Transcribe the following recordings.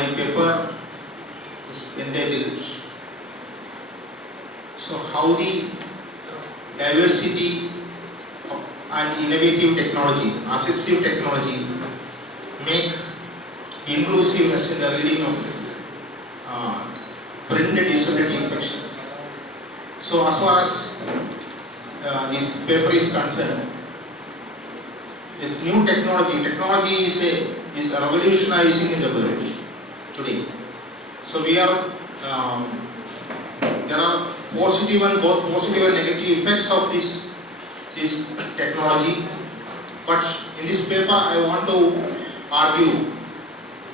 my paper is entitled, so how the diversity of and innovative technology, assistive technology make inclusiveness in the reading of printed disability sections. So as far as this paper is concerned, this new technology is revolutionizing in the world today. So there are both positive and negative effects of this technology. But in this paper, I want to argue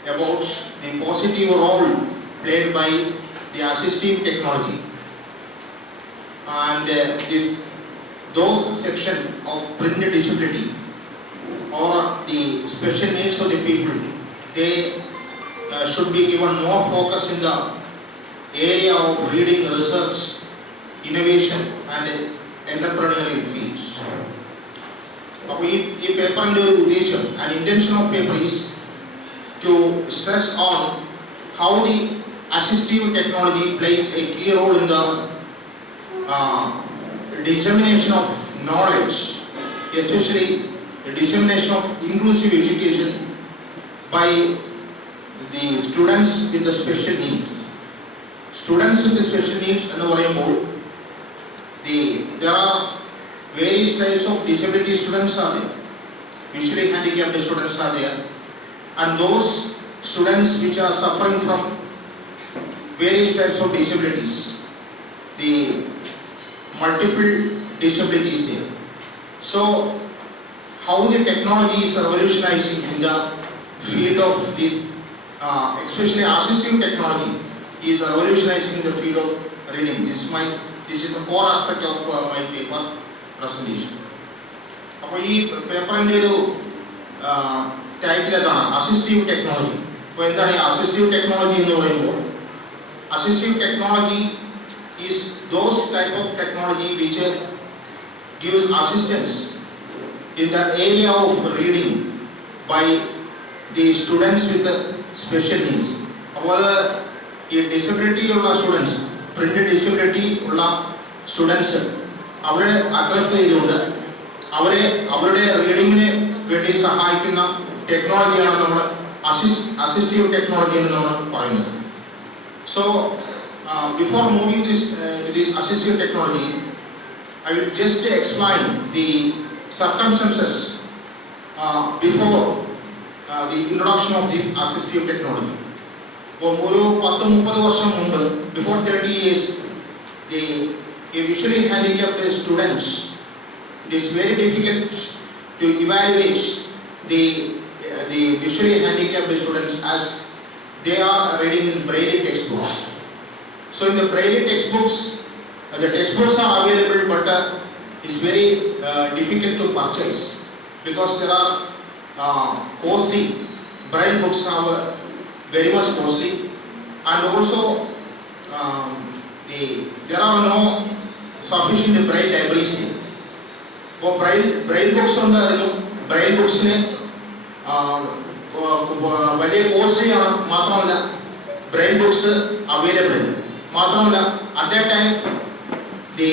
about the positive role played by the assistive technology, and those sections of printed disability or the special needs of the people, they should be given more focus in the area of reading, research, innovation and entrepreneurial fields. അപ്പോൾ ഈ പേപ്പറിൻ്റെ ഒരു ഉദ്ദേശം and intention of paper is to stress on how the assistive technology plays a key role in the dissemination of knowledge, especially the dissemination of inclusive education by the students with the special needs. Students with the special needs എന്ന് പറയുമ്പോൾ there are various types of disability students are there. Visually handicapped students are there, and those students which are suffering from various types of disabilities, the multiple disabilities there. So how the technology is revolutionizing in the field of this, especially assistive technology is revolutionizing the field of reading. This is the core aspect of my paper presentation. അപ്പോൾ ഈ പേപ്പറിൻ്റെ ഒരു ടൈറ്റിൽ അതാണ് assistive technology. അപ്പോൾ എന്താണ് ഈ assistive technology എന്ന് പറയുമ്പോൾ, assistive technology is those type of technology which gives assistance in the area of reading by the students with the special needs. അപ്പോൾ ഈ ഡിസബിലിറ്റി ഉള്ള സ്റ്റുഡൻസ്, പ്രിന്റഡ് ഡിസബിലിറ്റി ഉള്ള സ്റ്റുഡൻസ് അവരെ അഡ്രസ് ചെയ്തുകൊണ്ട് അവരുടെ റീഡിങ്ങിന് വേണ്ടി സഹായിക്കുന്ന ടെക്നോളജിയാണ് നമ്മൾ അസിസ്റ്റീവ് ടെക്നോളജി എന്ന് നമ്മൾ പറയുന്നത്. So before moving this assistive technology, I will just explain the circumstances before the introduction of this assistive technology. ഒരു 10-30 വർഷം മുമ്പ്, before 30 years, the visually handicapped students, it is very difficult to evaluate the visually handicapped students as they are reading in Braille textbooks. So in the Braille textbooks, the textbooks are available, but it's very difficult to purchase because there are costly. Braille books are very much costly, and also there are no sufficient Braille libraries. So Braille books ഉണ്ടായിരുന്നു. Braille booksന് വലിയ കോസ്റ്റ്ലി ആണ്. മാത്രമല്ല Braille books available. മാത്രമല്ല at that time the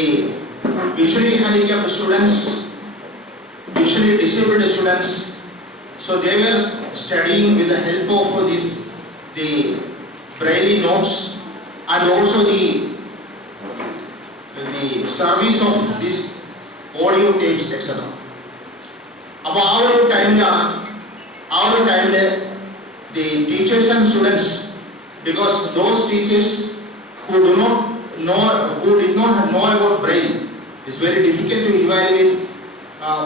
visually handicapped students, visually disabled students, so they were studying with the help of the Braille notes and also the service of this audio tapes, etc. അപ്പോൾ ആ ഒരു ടൈമിൽ the teachers and students, because those teachers who did not know about Braille, it's very difficult to evaluate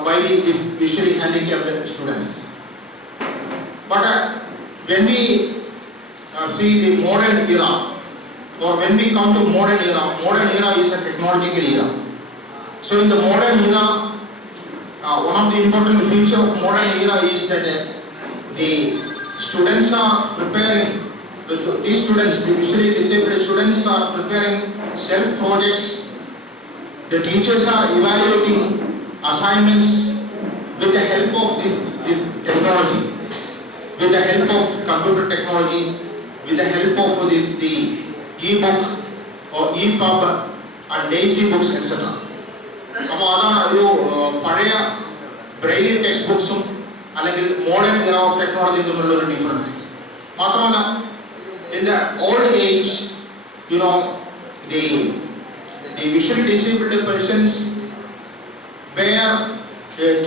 by these visually handicapped students. But when we see the modern era, or when we come to modern era is a technological era. So in the modern era, one of the important features of modern era is that the students are preparing. These students, the visually disabled students, are preparing self-projects. The teachers are evaluating assignments with the help of this technology, with the help of computer technology, with the help of the e-book or EPUB and Daisy books etc. അപ്പോൾ അതാണ് ഒരു പഴയ Braille text ബുക്സും അല്ലെങ്കിൽ മോഡേൺ ഇറ of technology തമ്മിലുള്ള ഒരു ഡിഫറൻസ്. മാത്രമല്ല in the old age, you know, the visually disabled persons were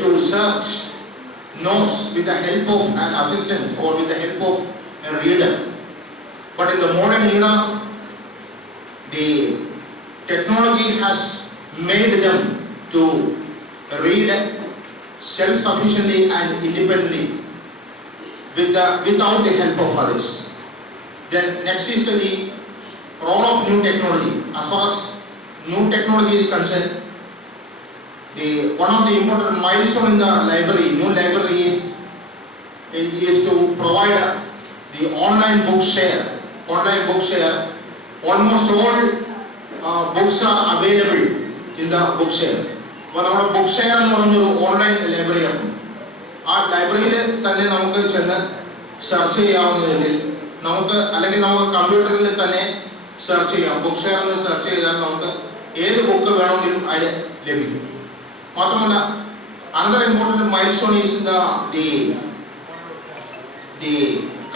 to search notes with the help of an assistant or with the help of a reader. But in the modern era, the technology has made them to read self-sufficiently and independently without the help of others. Then next is the role of new technology. As far as new technology is concerned, one of the important milestone in the new library is to provide the online book share. Almost all books are available in the book share. അപ്പോൾ നമ്മുടെ book share എന്ന് പറഞ്ഞൊരു ഓൺലൈൻ ലൈബ്രറിയാണ്. ആ ലൈബ്രറിയിൽ തന്നെ നമുക്ക് ചെന്ന് സെർച്ച് ചെയ്യാവുന്നതിൽ നമുക്ക് അല്ലെങ്കിൽ നമുക്ക് കമ്പ്യൂട്ടറിൽ തന്നെ സെർച്ച് ചെയ്യാം. ബുക്ക് ഷെയർ എന്ന് സെർച്ച് ചെയ്താൽ നമുക്ക് ഏത് ബുക്ക് വേണമെങ്കിലും അതിൽ ലഭിക്കും. മാത്രമല്ല another important milestone is the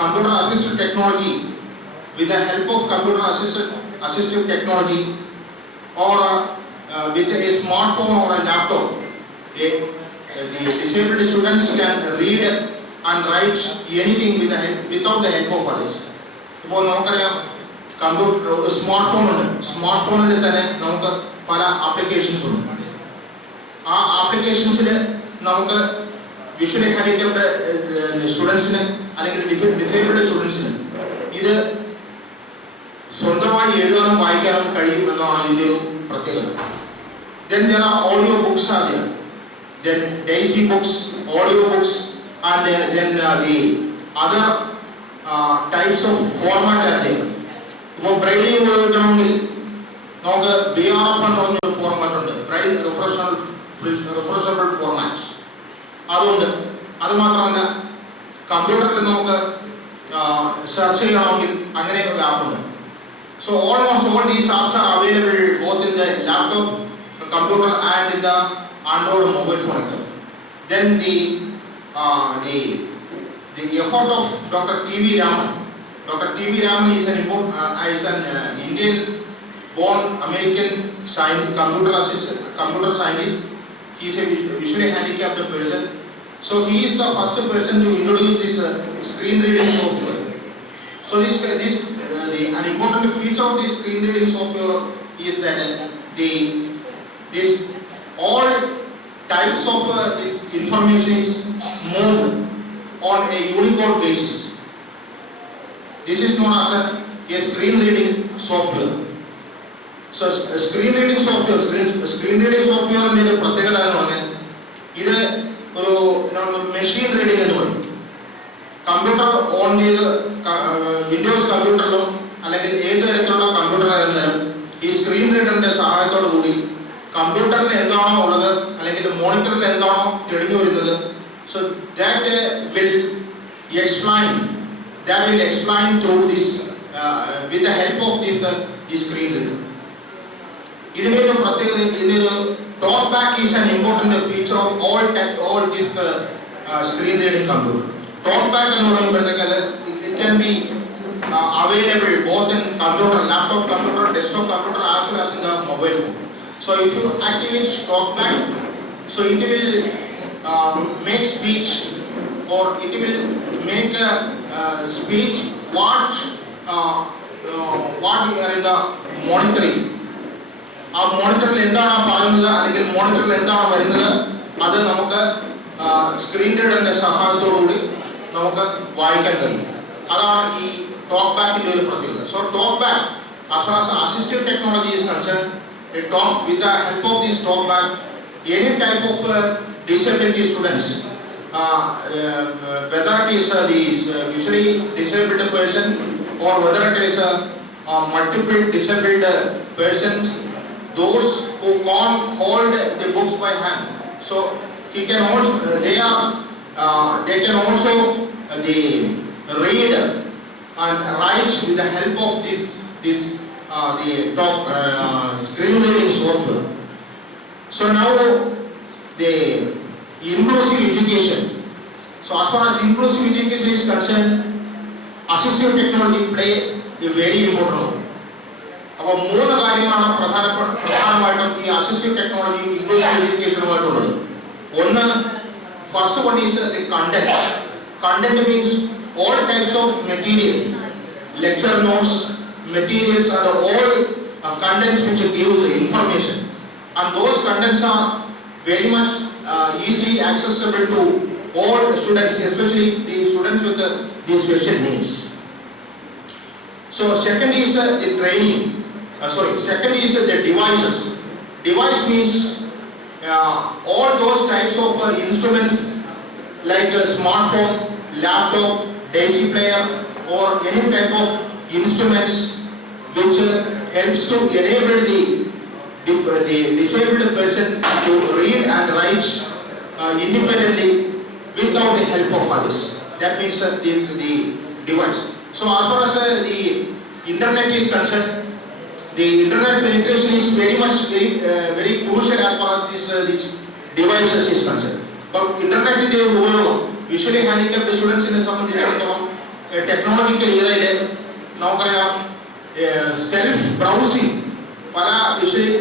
computer assisted technology. With the help of computer assistive technology or with a smartphone or a laptop, the disabled students can read and write anything without the help of others. ഇപ്പോൾ നമുക്കറിയാം ഒരു സ്മാർട്ട്ഫോണിൽ തന്നെ നമുക്ക് പല ആപ്ലിക്കേഷൻസ് ഉണ്ട്. ആ ആപ്ലിക്കേഷൻസിൽ നമുക്ക് വിഷ്വലി ഹാൻഡിക്യാപ്ഡ് സ്റ്റുഡൻസിന് അല്ലെങ്കിൽ ഡിസേബിൾഡ് സ്റ്റുഡൻസിന് ഇത് സ്വന്തമായി എഴുതാനും വായിക്കാനും കഴിയും എന്നാണ് ഇതിൻ്റെ ഒരു പ്രത്യേകത. Then there are audio books are there. Then Daisy books, audio books, and then the other types of format are there. ഇപ്പോൾ ബ്രെയിലി ഉപയോഗിക്കണമെങ്കിൽ നമുക്ക് BRF എന്ന് പറഞ്ഞൊരു ഫോർമാറ്റ് ഉണ്ട്, ബ്രെയിൽ റിഫ്രഷബിൾ ഫോർമാറ്റ്. അതുകൊണ്ട് അത് മാത്രമല്ല കമ്പ്യൂട്ടറിൽ നമുക്ക് സെർച്ച് ചെയ്യണമെങ്കിൽ അങ്ങനെ ഒരു ആപ്പുണ്ട്. So almost all these apps are available both in the laptop, the computer and in the Android mobile phone itself. Then the effort of Dr. T.V. Raman. Dr. T.V. Raman is an Indian born American computer scientist. He is a visually handicapped person. So he is the first person to introduce this screen reading software. So an important feature of this screen reading software is that all types of this information is moved on a Unicode basis. This is known as a screen reading software. So screen reading software ന്റെ പ്രത്യേകത എന്ന് പറഞ്ഞാൽ ഇത് ഒരു machine reading എന്ന് പറയും. Computer on ചെയ്ത് വിൻഡോസ് കമ്പ്യൂട്ടറിലും അല്ലെങ്കിൽ ഏത് തരത്തിലുള്ള കമ്പ്യൂട്ടറായിരുന്നാലും ഈ സ്ക്രീൻ റീഡറിന്റെ സഹായത്തോടു കൂടി കമ്പ്യൂട്ടറിൽ എന്താണോ ഉള്ളത് അല്ലെങ്കിൽ മോണിറ്ററിൽ എന്താണോ തെളിഞ്ഞു വരുന്നത്, so that will explain through this with the help of this screen reader. ഇതിന്റെ ഒരു പ്രത്യേകത, ഇതിന്റെ ഒരു talk back is an important feature of all this screen reading computer. Talk back എന്ന് പറയുമ്പോഴത്തേക്ക് it can be available both in computer, laptop computer, desktop computer as well as in the mobile phone. So if you activate talk back, so it will make speech or it will make a speech what you are in the monitoring. ആ മോണിറ്ററിൽ എന്താണ് പറയുന്നത് അല്ലെങ്കിൽ മോണിറ്ററിൽ എന്താണ് വരുന്നത് അത് നമുക്ക് സ്ക്രീൻ റീഡറിന്റെ സഹായത്തോടുകൂടി നമുക്ക് വായിക്കാൻ കഴിയും. അതാണ് ഈ ടോക്ക് ബാക്കിന്റെ ഒരു പ്രത്യേകത. So talk back as far as assistive technology is concerned, with the help of this talk back, any type of disability students, whether it is these visually disabled person or whether it is multiple disabled persons, those who can't hold the books by hand, so he can also they can also read and write with the help of the screen reading software. So now the inclusive education. So as far as inclusive education is concerned, assistive technology play a very important role. അപ്പോൾ മൂന്ന് കാര്യങ്ങളാണ് പ്രധാനമായിട്ടും ഈ assistive technology inclusive എഡ്യൂക്കേഷനുമായിട്ടുള്ളത്. ഒന്ന്, first one is the content. Content means all types of materials, lecture notes, materials are all contents which gives information, and those contents are very much easy accessible to all students, especially the students with the special needs. So second is the training. Second is the devices. Device means all those types of instruments like a smartphone, laptop, DC player, or any type of instruments which helps to enable the disabled person to read and write independently without the help of others. That means this is the device. So as far as the internet is concerned, the internet penetration is very crucial as far as this devices is concerned. But internet inde ഉപയോഗം visually handicapped സ്റ്റുഡൻസിനെ സംബന്ധിച്ചിടത്തോളം ടെക്നോളജിക്കൽ ഇയറയിൽ നമുക്കറിയാം self browsing പല വിഷ്വലി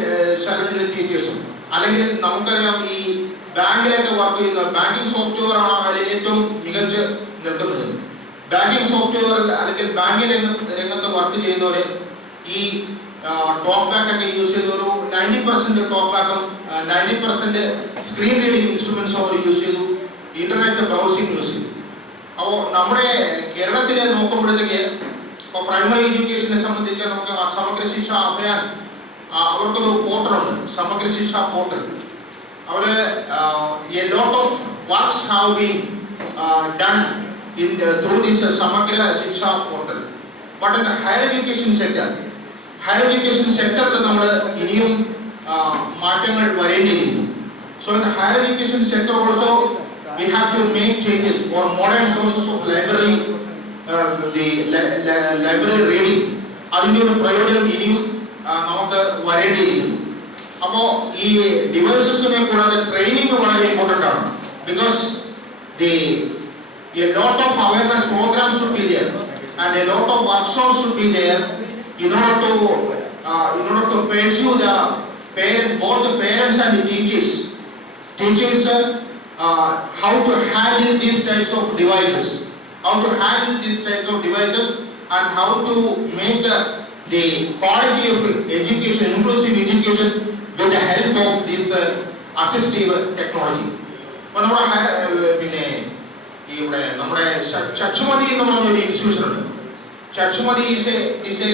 ചലഞ്ചിലെ ടീച്ചേഴ്സും, അല്ലെങ്കിൽ നമുക്കറിയാം ഈ ബാങ്കിലൊക്കെ വർക്ക് ചെയ്യുന്ന ബാങ്കിങ് സോഫ്റ്റ്വെയർ ആണ് അതിൽ ഏറ്റവും മികച്ച് നിൽക്കുന്നത്. ബാങ്കിങ് സോഫ്റ്റ്വെയർ അല്ലെങ്കിൽ ബാങ്കിങ് രംഗത്ത് വർക്ക് ചെയ്യുന്നവരെ ഈ ടോക്ക് ബാക്ക് ഒക്കെ യൂസ് ചെയ്ത് ഒരു 90% ടോക്ക് ബാക്കും 90% സ്ക്രീൻ റീഡിംഗ് ഇൻസ്ട്രുമെന്റ്സും അവർ യൂസ് ചെയ്തു, ഇന്റർനെറ്റ് ബ്രൗസിംഗ് യൂസ് ചെയ്തു. അപ്പോൾ നമ്മുടെ കേരളത്തിൽ നോക്കുമ്പോഴത്തേക്ക് ഇപ്പോൾ പ്രൈമറി എഡ്യൂക്കേഷനെ സംബന്ധിച്ച് നമുക്ക് സമഗ്ര ശിക്ഷ അഭിയാൻ അവർക്കൊരു പോർട്ടലുണ്ട്, സമഗ്ര ശിക്ഷ പോർട്ടൽ. അവർ a lot of works have been done through this Samagra Shiksha portal. But in higher education സെക്ടറിൽ നമ്മൾ ഇനിയും മാറ്റങ്ങൾ വരേണ്ടിയിരിക്കുന്നു. So in the higher education sector also we have to make changes for modern sources of library, the library reading. അതിൻ്റെ ഒരു പ്രയോജനം ഇനിയും നമുക്ക് വരേണ്ടിയിരിക്കുന്നു. അപ്പോൾ ഈ ഡിവൈസസിനെ കൂടാതെ ട്രെയിനിങ് വളരെ ഇമ്പോർട്ടൻ്റ് ആണ്. Because a lot of awareness programs should be there and a lot of workshops should be there in order to pursue both the parents and the teachers how to handle these types of devices, and how to make the quality of education, inclusive education, with the help of this assistive technology. ഇവിടെ നമ്മുടെ ചച്ചുമതി എന്ന് പറഞ്ഞൊരു ഇൻസ്റ്റിറ്റ്യൂഷൻ ഉണ്ട്. ചച്ചുമതി is a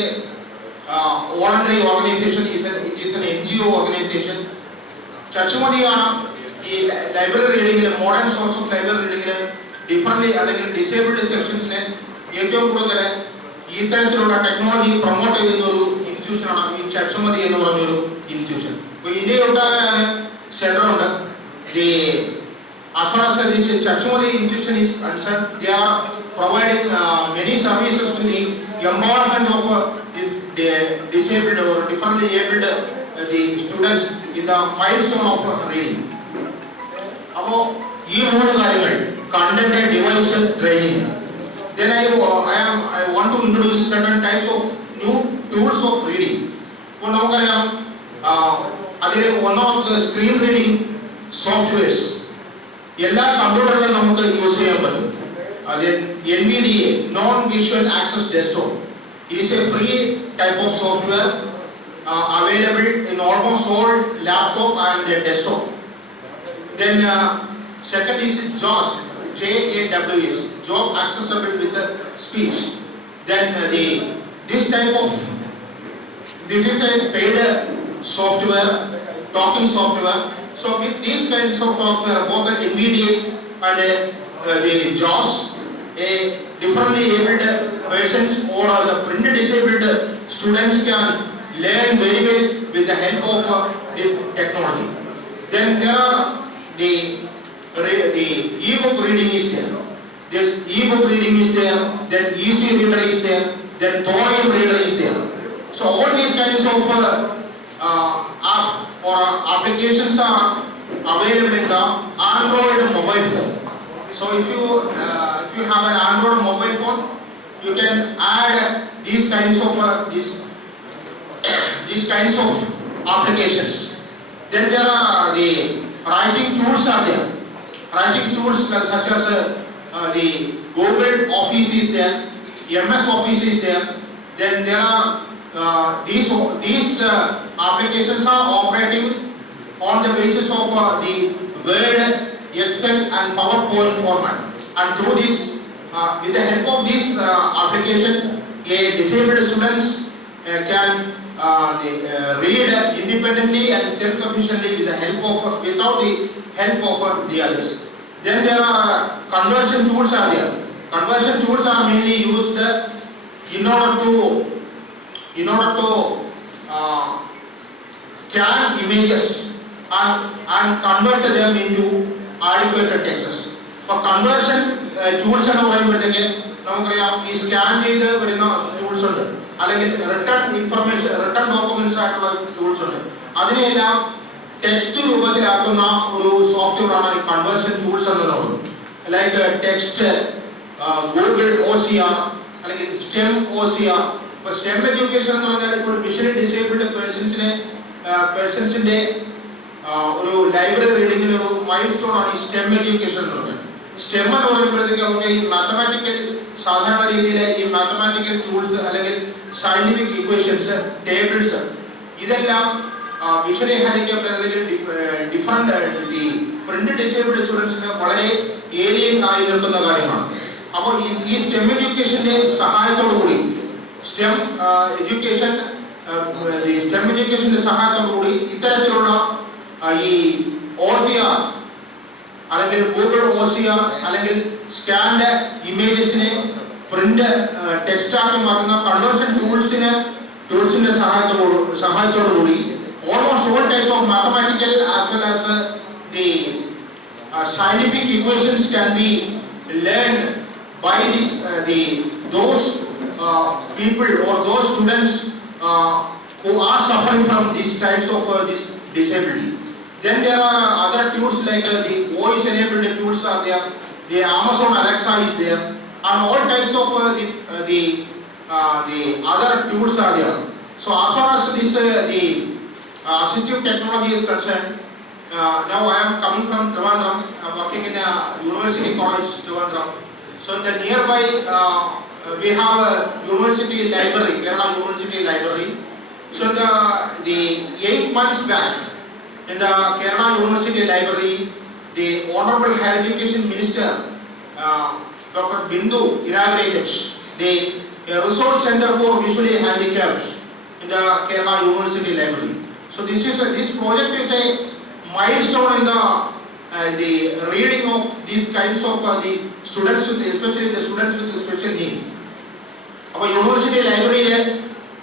voluntary organization, it is an NGO organization. ചച്ചുമതിയാണ് ഈ library റീഡിങ്ങിൽ, മോഡേൺ സോഴ്സ് ഓഫ് ലൈബ്രറി റീഡിങ്ങിൽ ഡിഫറൻറ്റ്ലി അല്ലെങ്കിൽ ഡിസേബിൾഡ് സെക്ഷൻസിനെ ഏറ്റവും കൂടുതൽ ഈ തരത്തിലുള്ള ടെക്നോളജി പ്രൊമോട്ട് ചെയ്യുന്ന ഒരു ഇൻസ്റ്റിറ്റ്യൂഷനാണ് ഈ ചച്ചുമതി എന്ന് പറഞ്ഞൊരു ഇൻസ്റ്റിറ്റ്യൂഷൻ. ഇപ്പോൾ ഇന്ത്യയൊട്ടാകെ സെൻറ്ററുണ്ട്. As far as this Chachumadi institution is concerned, they are providing many services to the empowerment of this disabled or differently abled the students in the milestone of reading. അപ്പോൾ ഈ മൂന്ന് കാര്യങ്ങൾ, content and device training. Then I want to introduce certain types of new tools of reading. അപ്പോൾ നമുക്കറിയാം അതിൽ one of the screen reading softwares എല്ലാ കമ്പ്യൂട്ടറിലും നമുക്ക് യൂസ് ചെയ്യാൻ പറ്റും. അത് NVDA, non visual access desktop. It is a free type of software available in almost all laptop and desktop. Then second is JAWS, JAWS, job accessible with the speech. Then this is a paid software, talking software. So with these kinds of software, both the NVDA and the JAWS, a differently abled persons or the print disabled students can learn very well with the help of this technology. Then there are the e-book reading is there. This e-book reading is there. Then easy reader is there, then thorium reader is there. So all these kinds of app or applications are available in the Android mobile phone. So if you have an Android mobile phone, you can add these kinds of applications. Then there are the writing tools are there. Writing tools such as the Google Office is there, MS Office is there. Then there are these applications are operating on the basis of the Word, Excel and PowerPoint format. And through this, with the help of this application, a disabled students can read independently and self-sufficiently without the help of the others. Then there are conversion tools are there. Conversion tools are mainly used in order to scan images and convert them into adequate texts. For conversion tools എന്ന് പറയുമ്പോഴത്തേക്ക് നമുക്കറിയാം ഈ സ്കാൻ ചെയ്ത് വരുന്ന ടൂൾസ് ഉണ്ട്, അല്ലെങ്കിൽ return documents ആയിട്ടുള്ള ടൂൾസ് ഉണ്ട്. അതിനെല്ലാം ടെക്സ്റ്റ് രൂപത്തിലാക്കുന്ന ഒരു സോഫ്റ്റ്വെയർ ആണ് ഈ കൺവേർഷൻ ടൂൾസ് എന്ന് പറയുന്നത്. ലൈക്ക് ടെക്സ്റ്റ്, ഗൂഗിൾ OCR അല്ലെങ്കിൽ സ്റ്റെം OCR. ഇപ്പോൾ സ്റ്റെം എഡ്യൂക്കേഷൻ എന്ന് പറഞ്ഞാൽ ഇപ്പോൾ വിഷ്വലി ഡിസേബിൾഡ് പേഴ്സൺസിന്റെ ഒരു ലൈബ്രറി റീഡിങ്ങിന് ഒരു മൈൽ സ്റ്റോൺ ആണ് ഈ സ്റ്റെം എഡ്യൂക്കേഷൻ എന്ന് പറയുന്നത്. സ്റ്റെം എന്ന് പറയുമ്പോഴത്തേക്ക് അവർക്ക് ഈ മാത്തമാറ്റിക്കൽ സാധാരണ രീതിയിലെ ഈ മാത്തമാറ്റിക്കൽ ടൂൾസ് അല്ലെങ്കിൽ സയന്റിഫിക് ഇക്വേഷൻസ്, ടേബിൾസ്, ഇതെല്ലാം വിഷ്വലി ഹാൻഡിക്യാപ്ഡ് അല്ലെങ്കിൽ ഡിഫറെന്റ് ഈ പ്രിന്റ് ഡിസേബിൾഡ് സ്റ്റുഡൻസിന് വളരെ ഏരിയൻ ആയി നിൽക്കുന്ന കാര്യമാണ്. അപ്പോൾ ഈ സ്റ്റെം എഡ്യൂക്കേഷന്റെ സഹായത്തോടു കൂടി സ്റ്റെം എഡ്യൂക്കേഷന്റെ സഹായത്തോടു കൂടി ഇത്തരത്തിലുള്ള ഈ OCR അല്ലെങ്കിൽ ഗൂഗിൾ OCR അല്ലെങ്കിൽ സ്കാൻഡ് ഇമേജസിനെ പ്രിന്റ് ടെക്സ്റ്റ് ആക്കി മാറ്റുന്ന കൺവേർഷൻ ടൂൾസിന്റെ സഹായത്തോടു കൂടി almost all types of mathematical as well as the scientific equations can be learned by those people or those students who are suffering from these types of this disability. Then there are other tools like the voice enabled tools are there, the Amazon Alexa is there, and all types of the other tools are there. So as far as this the assistive technology is concerned, now I am coming from Trivandrum. I am working in a university college, Trivandrum. So in the nearby we have a university library, Kerala University Library. So the 8 months back in the Kerala University Library, the Honorable Higher Education Minister Dr. Bindu inaugurated the resource center for visually handicapped in the Kerala University Library. So this project is a milestone in the reading of these kinds of the students, especially the students with special needs. അപ്പോൾ യൂണിവേഴ്സിറ്റി ലൈബ്രറിയിലെ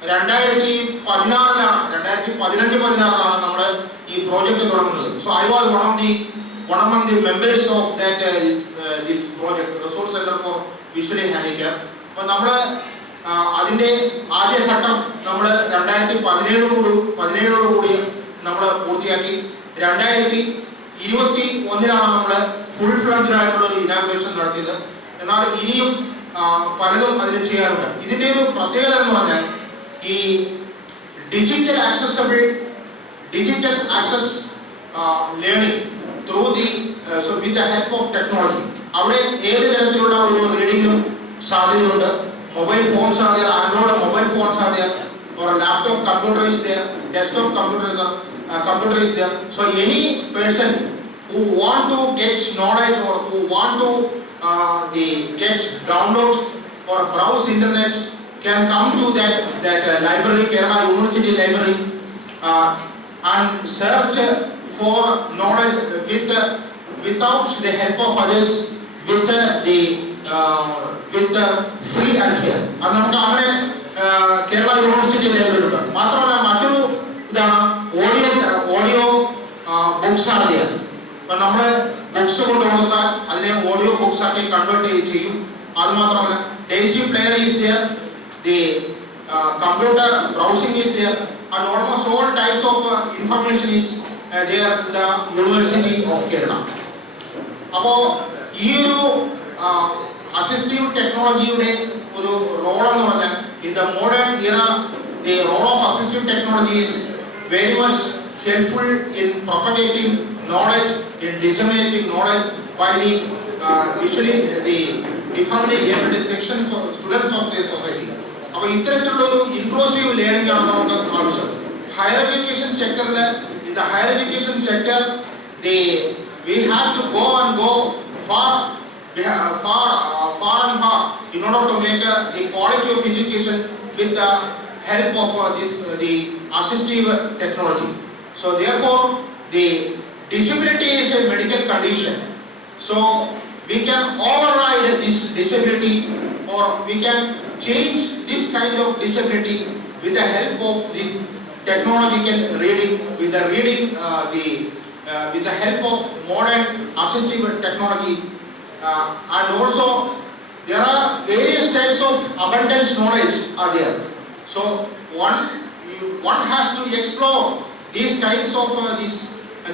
2015-16 നമ്മൾ ഈ പ്രോജക്റ്റ് തുടങ്ങുന്നത്. So I was one among the members of that this project, resource center for visually handicapped. അപ്പോൾ നമ്മൾ അതിന്റെ ആദ്യ ഘട്ടം നമ്മൾ 2017 കൂടി നമ്മൾ പൂർത്തിയാക്കി. 2021 നമ്മൾ ഫുൾ ഫ്ലഡ്ജ് ആയിട്ടുള്ള ഒരു ഇനാഗുറേഷൻ നടത്തിയത്. എന്നാൽ ഇനിയും പലതും അതിന് ചെയ്യാറുണ്ട്. ഇതിന്റെ ഒരു പ്രത്യേകത എന്ന് പറഞ്ഞാൽ ഈ digital access learning through with the help of technology. അവിടെ ഏത് തരത്തിലുള്ള ഒരു റീഡിങ്ങിനും സാധ്യതയുണ്ട്. Mobile phones are there, Android mobile phones are there, or laptop computer is there, desktop computer is there. So any person who want to get knowledge or who want to get downloads or browse internet can come to that library, Kerala University Library, and search for knowledge without the help of others, with free and fair. അത് നമുക്ക് അങ്ങനെ കേരള യൂണിവേഴ്സിറ്റി ലൈബ്രറിയിലുണ്ട്. മാത്രമല്ല മറ്റൊരു ഇതാണ് audio books ആണ് ചെയ്യുക. അപ്പം നമ്മൾ ബുക്സ് കൊണ്ട് കൊടുത്താൽ അതിനെ ഓഡിയോ ബുക്സ് ആക്കി കൺവേർട്ട് ചെയ്യും. അത് മാത്രമല്ല Daisy player is there, the computer browsing is there, and almost all types of information is there in the University of Kerala. അപ്പോൾ ഈ ഒരു അസിസ്റ്റീവ് ടെക്നോളജിയുടെ ഒരു റോൾ എന്ന് പറഞ്ഞാൽ in the modern era the role of assistive technology is very much helpful in propagating knowledge, in disseminating knowledge by the usually the differently abled sections of students of the society. അപ്പോൾ ഇത്തരത്തിലുള്ള ഒരു inclusive learning ആണ് നമുക്ക് ആവശ്യം. Higher education സെക്ടറിൽ in the higher education sector we have to go far and far in order to make the quality of education with the help of the assistive technology. So therefore the disability is a medical condition, so we can override this disability or we can change this kind of disability with the help of this technological reading, with the reading with the help of modern assistive technology. And also there are various types of abundance knowledge are there, so one has to explore these kinds of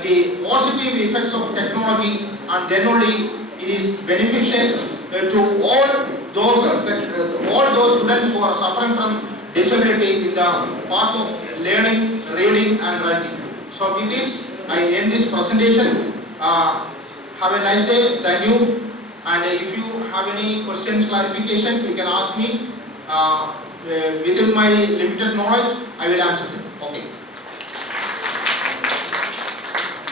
the positive effects of technology, and then only it is beneficial to all those students who are suffering from disability in the path of learning, reading and writing. So with this I end this presentation. Have a nice day. Thank you. And if you have any questions, clarification, you can ask me. Within my limited knowledge, I will answer them.